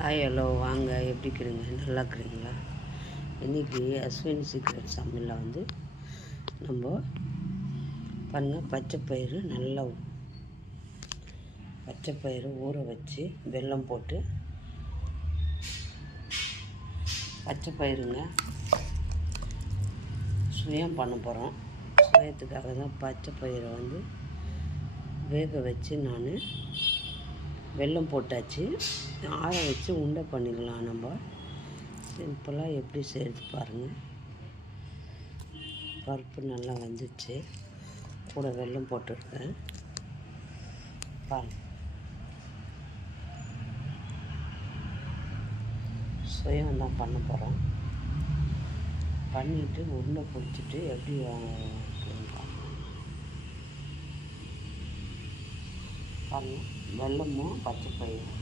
Hi hello வாங்க, எப்படி இருக்கிறீங்க? நல்லா இருக்கிறீங்களா? இன்றைக்கி அஸ்வினி சீக்ரெட் சமையலில் வந்து நம்ம பாருங்கள், பச்சைப்பயிறு ஊற வச்சு வெல்லம் போட்டு பச்சைப்பயிறுங்க சுயம் பண்ண போகிறோம். சுயத்துக்காக தான் பச்சைப்பயிரை வந்து வேக வச்சு நான் வெல்லம் போட்டாச்சு. ஆற வச்சு உண்டை பண்ணிக்கலாம். நம்ம சிம்பிளாக எப்படி செய்கிறது பாருங்கள். பருப்பு நல்லா வந்துச்சு, கூட வெல்லம் போட்டுருக்கேன் பாருங்கள். சுயம் தான் பண்ண போகிறோம். பண்ணிவிட்டு உருண்டை பிடிச்சிட்டு எப்படி பாருங்கள். வெல்லமும் பச்சைப்பயிரும்